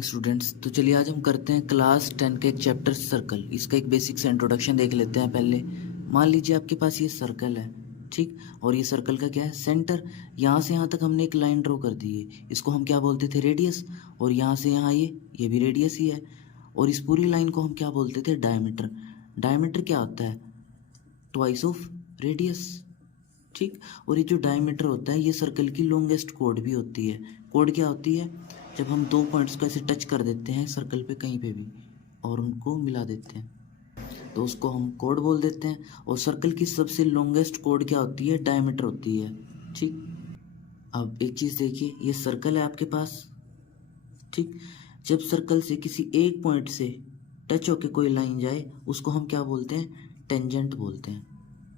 Morning students. तो चलिए आज हम करते हैं क्लास 10 का एक चैप्टर सर्कल। इसका एक बेसिक से इंट्रोडक्शन देख लेते हैं पहले। मान लीजिए आपके पास ये सर्कल है, ठीक। और ये सर्कल का क्या है, सेंटर। यहाँ से यहाँ तक हमने एक लाइन ड्रॉ कर दी है, इसको हम क्या बोलते थे, रेडियस। और यहाँ से यहाँ ये भी रेडियस ही है। और इस पूरी लाइन को हम क्या बोलते थे, डायमीटर। डायमीटर क्या होता है, ट्वाइस ऑफ रेडियस, ठीक। और ये जो डायमीटर होता है ये सर्कल की लॉन्गेस्ट कोड भी होती है। कोड क्या होती है, जब हम दो पॉइंट्स को ऐसे टच कर देते हैं सर्कल पे कहीं पे भी और उनको मिला देते हैं तो उसको हम कोड बोल देते हैं। और सर्कल की सबसे लॉन्गेस्ट कोड क्या होती है, डायमीटर होती है, ठीक। अब एक चीज़ देखिए, ये सर्कल है आपके पास, ठीक। जब सर्कल से किसी एक पॉइंट से टच होके कोई लाइन जाए उसको हम क्या बोलते हैं, टेंजेंट बोलते हैं,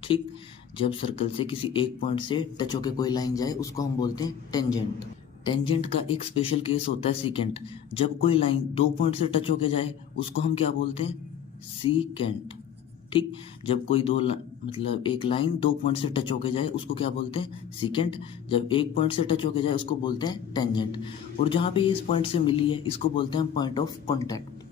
ठीक। जब सर्कल से किसी एक पॉइंट से टच होके कोई लाइन जाए उसको हम बोलते हैं टेंजेंट। टेंजेंट का एक स्पेशल केस होता है सीकेंट। जब कोई लाइन दो पॉइंट से टच होके जाए उसको हम क्या बोलते हैं, सीकेंट, ठीक। जब कोई मतलब एक लाइन दो पॉइंट से टच होके जाए उसको क्या बोलते हैं, सीकेंट। जब एक पॉइंट से टच होके जाए उसको बोलते हैं टेंजेंट। और जहाँ पे ये इस पॉइंट से मिली है इसको बोलते हैं पॉइंट ऑफ कॉन्टैक्ट।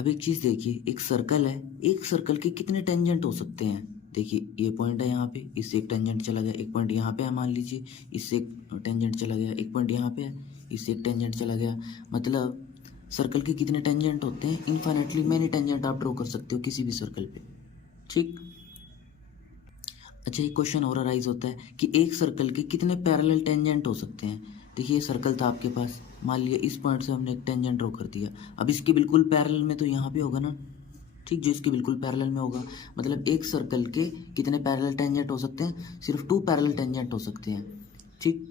अब एक चीज़ देखिए, एक सर्कल है, एक सर्कल के कितने टेंजेंट हो सकते हैं। देखिए ये पॉइंट है यहाँ पे, इससे एक टेंजेंट चला गया, एक पॉइंट यहाँ पे है मान लीजिए, इससे एक टेंजेंट चला गया, एक पॉइंट यहाँ पे है, इससे एक टेंजेंट चला गया। मतलब सर्कल के कितने टेंजेंट होते हैं, इनफाइनेटली मैनी टेंजेंट आप ड्रॉ कर सकते हो किसी भी सर्कल पे, ठीक। अच्छा, एक क्वेश्चन और अराइज होता है कि एक सर्कल के कितने पैरेलल टेंजेंट हो सकते हैं। देखिए ये सर्कल था आपके पास, मान लिया इस पॉइंट से हमने एक टेंजेंट ड्रॉ कर दिया। अब इसके बिल्कुल पैरेलल में तो यहाँ पे होगा ना, ठीक, जो इसके बिल्कुल पैरेलल में होगा। मतलब एक सर्कल के कितने पैरेलल टेंजेंट हो सकते हैं, सिर्फ 2 पैरेलल टेंजेंट हो सकते हैं, ठीक।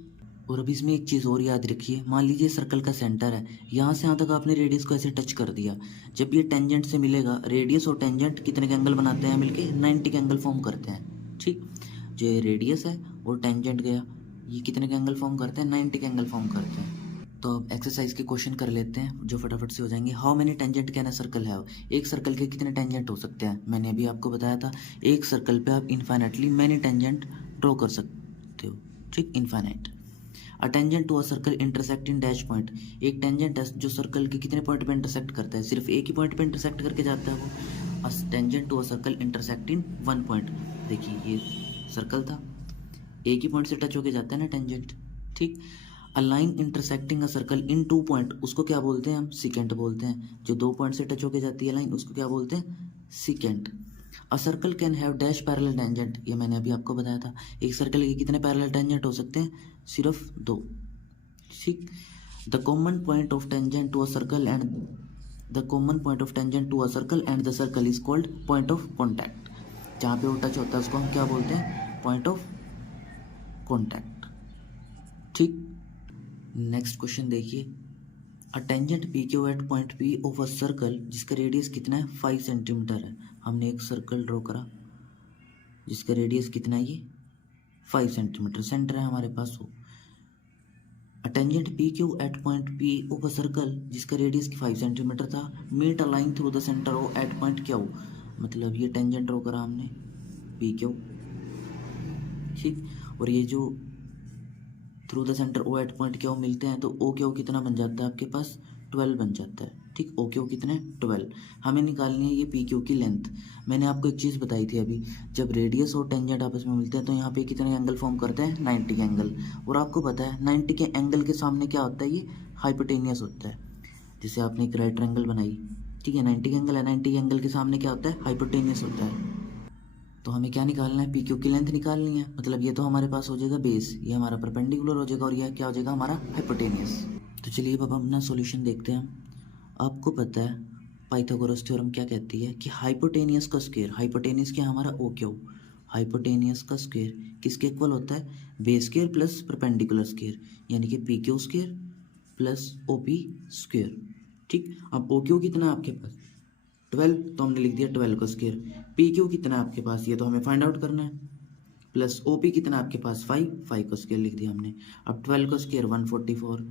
और अब इसमें एक चीज़ और याद रखिए, मान लीजिए सर्कल का सेंटर है, यहाँ से यहाँ तक आपने रेडियस को ऐसे टच कर दिया। जब ये टेंजेंट से मिलेगा, रेडियस और टेंजेंट कितने के एंगल बनाते हैं मिलके, 90 के एंगल फॉर्म करते हैं, ठीक। जो ये रेडियस है और टेंजेंट गया, ये कितने के एंगल फॉर्म करते हैं, 90 के एंगल फॉर्म करते हैं। तो अब एक्सरसाइज के क्वेश्चन कर लेते हैं जो फटाफट से हो जाएंगे। How many tangent can a circle have, एक सर्कल के कितने टेंजेंट हो सकते हैं। मैंने अभी आपको बताया था एक सर्कल पे आप इनफाइनेटली मैनी टेंजेंट ड्रॉ कर सकते हो, ठीक, infinite. A tangent to a circle intersect in dash point, एक टेंजेंट है जो सर्कल के कितने पॉइंट पे इंटरसेक्ट करता है, सिर्फ एक ही पॉइंट पे इंटरसेक्ट करके जाता है वो। A tangent to a circle intersect in one point, देखिए ये सर्कल था, एक ही पॉइंट से टच होके जाता है ना टेंजेंट, ठीक। A line intersecting a circle in 2 point, उसको क्या बोलते हैं हम, सीकेंट बोलते हैं। जो 2 पॉइंट से टच होके जाती है लाइन उसको क्या बोलते हैं, secant. A circle can have dash parallel tangent, ये मैंने अभी आपको बताया था। एक सर्कल के कितने पैरेलल टेंजेंट हो सकते हैं, सिर्फ 2, ठीक। The common point of tangent to a circle and the common point of tangent to a circle and the circle is called point of contact. जहाँ पे वो टच होता है उसको हम क्या बोलते हैं, पॉइंट ऑफ कॉन्टैक्ट, ठीक। नेक्स्ट क्वेश्चन देखिए, a tangent P Q at point P of a circle जिसका रेडियस कितना है, 5 सेंटीमीटर है। हमने एक सर्कल ड्रॉ करा जिसका रेडियस कितना है, ये 5 सेंटीमीटर, सेंटर है हमारे पास वो। A tangent P Q at point P of a circle जिसका रेडियस 5 सेंटीमीटर था, meet a line through the centre O at point Q. मतलब ये टेंजेंट ड्रॉ करा हमने पी क्यू, ठीक। और ये जो through the centre O at point Q मिलते हैं तो ओ क्यू कितना बन जाता है आपके पास, 12 बन जाता है, ठीक। ओ क्यू कितने, 12। हमें निकालनी है ये पी क्यू की लेंथ। मैंने आपको एक चीज़ बताई थी अभी, जब रेडियस और टेंजेंट आपस में मिलते हैं तो यहाँ पे कितने एंगल फॉर्म करते हैं, 90 के एंगल। और आपको पता है 90 के एंगल के सामने क्या होता है, ये हाइपोटेनियस होता है। जैसे आपने एक राइट ट्रायंगल बनाई, ठीक है, 90 का एंगल है, 90 के एंगल के सामने क्या होता है, हाइपोटेनियस होता है। तो हमें क्या निकालना है, पी क्यू की लेंथ निकालनी है। मतलब ये तो हमारे पास हो जाएगा बेस, ये हमारा परपेंडिकुलर हो जाएगा और यह क्या हो जाएगा, हमारा हाइपोटेनियस। तो चलिए अब हम अपना सॉल्यूशन देखते हैं। आपको पता है पाइथागोरस थ्योरम क्या कहती है कि हाइपोटेनियस का स्क्वायर, हाइपोटेनियस क्या हमारा ओ क्यू, हाइपोटेनियस का स्क्वायर किसके इक्वल होता है, base square plus perpendicular square, यानी कि P Q square plus O P square, ठीक। अब ओ क्यू कितना है आपके पास, 12, तो हमने लिख दिया 12 का स्क्वायर। पी क्यू कितना है आपके पास, ये तो हमें फाइंड आउट करना है, प्लस ओ पी कितना है आपके पास, 5 का स्क्वायर लिख दिया हमने। अब 12 का स्क्वायर 144,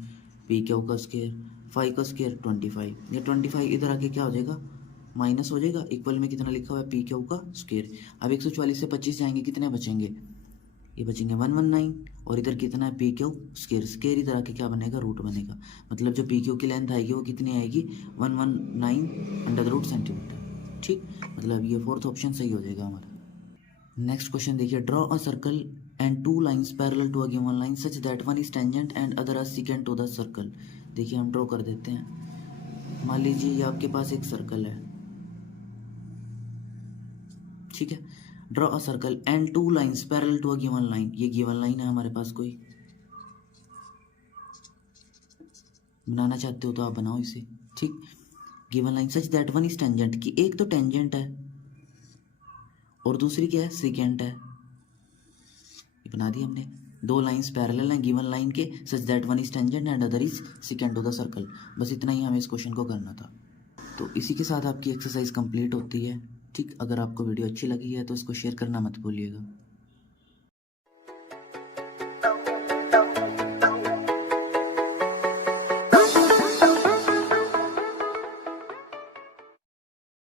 पी क्यू का स्क्वायर 5 का स्क्वायर 25, ये 25 इधर आके क्या हो जाएगा, माइनस हो जाएगा, इक्वल में कितना लिखा हुआ है, पी क्यू का स्क्वायर। अब 144 से 25 जाएंगे, कितने बचेंगे, ये बचेंगे 119 और इधर कितना है पी क्यू स्केयर, स्केयर इधर आके क्या बनेगा रूट बनेगा, मतलब जो पी क्यू की लेंथ आएगी वो कितनी आएगी 119 सेंटीमीटर। ठीक, मतलब ये फोर्थ ऑप्शन सही हो जाएगा हमारा। नेक्स्ट क्वेश्चन देखिए, draw a circle and two lines parallel to a given line such that one is tangent and other is secant to the circle. देखिए हम ड्रॉ कर देते हैं। मान लीजिए ये आपके पास एक सर्कल है, ठीक है। Draw a circle and two lines parallel to a given line, ये गिवन लाइन है हमारे पास, कोई बनाना चाहते हो तो आप बनाओ इसे। ठीक, given line such that one is tangent, कि एक तो टेंजेंट है और दूसरी क्या है सीकेंट है, ये बना दी हमने। दो लाइंस पैरेलल हैं गिवन लाइन के, सच that one is tangent and other is secant of the circle. बस इतना ही हमें इस क्वेश्चन को करना था। तो इसी के साथ आपकी एक्सरसाइज कंप्लीट होती है। ठीक, अगर आपको वीडियो अच्छी लगी है तो इसको शेयर करना मत भूलिएगा।